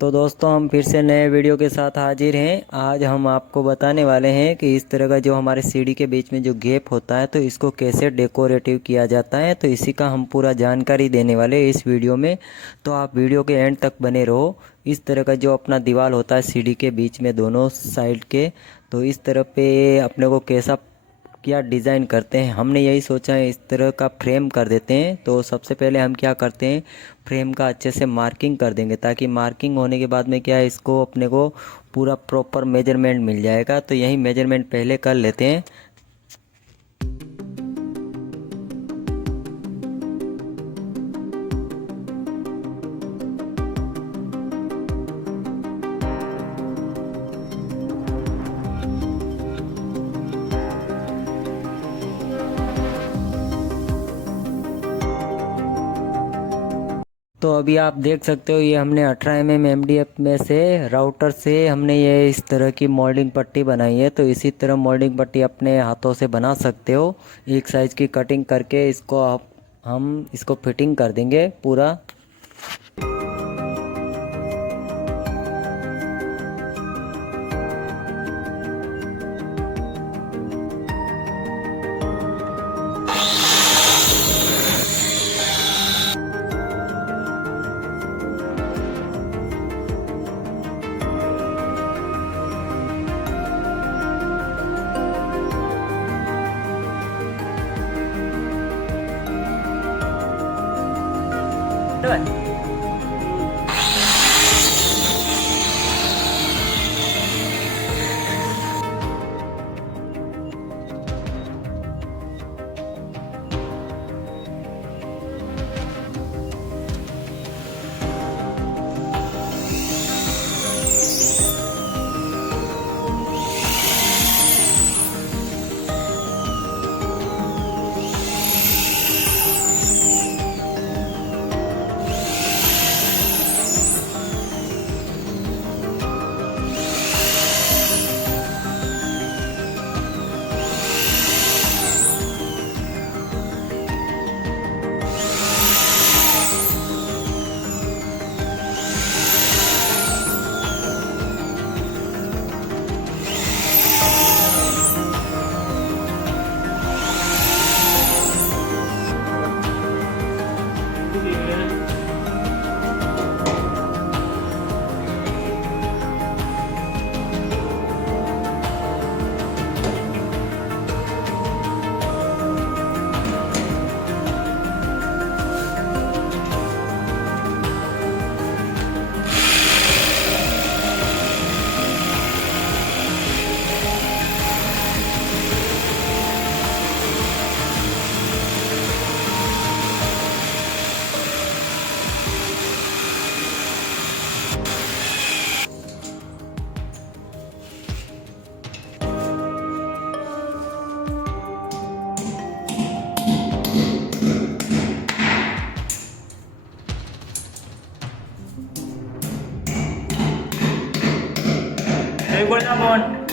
तो दोस्तों हम फिर से नए वीडियो के साथ हाजिर हैं। आज हम आपको बताने वाले हैं कि इस तरह का जो हमारे सीढ़ी के बीच में जो गैप होता है तो इसको कैसे डेकोरेटिव किया जाता है, तो इसी का हम पूरा जानकारी देने वाले हैं इस वीडियो में। तो आप वीडियो के एंड तक बने रहो। इस तरह का जो अपना दीवार होता है सीढ़ी के बीच में दोनों साइड के, तो इस तरह पे अपने को कैसा क्या डिज़ाइन करते हैं, हमने यही सोचा है इस तरह का फ्रेम कर देते हैं। तो सबसे पहले हम क्या करते हैं, फ्रेम का अच्छे से मार्किंग कर देंगे, ताकि मार्किंग होने के बाद में क्या है, इसको अपने को पूरा प्रॉपर मेजरमेंट मिल जाएगा। तो यही मेजरमेंट पहले कर लेते हैं। तो अभी आप देख सकते हो, ये हमने 18 mm MDF में से राउटर से हमने ये इस तरह की मोल्डिंग पट्टी बनाई है। तो इसी तरह मोल्डिंग पट्टी अपने हाथों से बना सकते हो। एक साइज की कटिंग करके इसको हम इसको फिटिंग कर देंगे पूरा। Hey, what's up, on?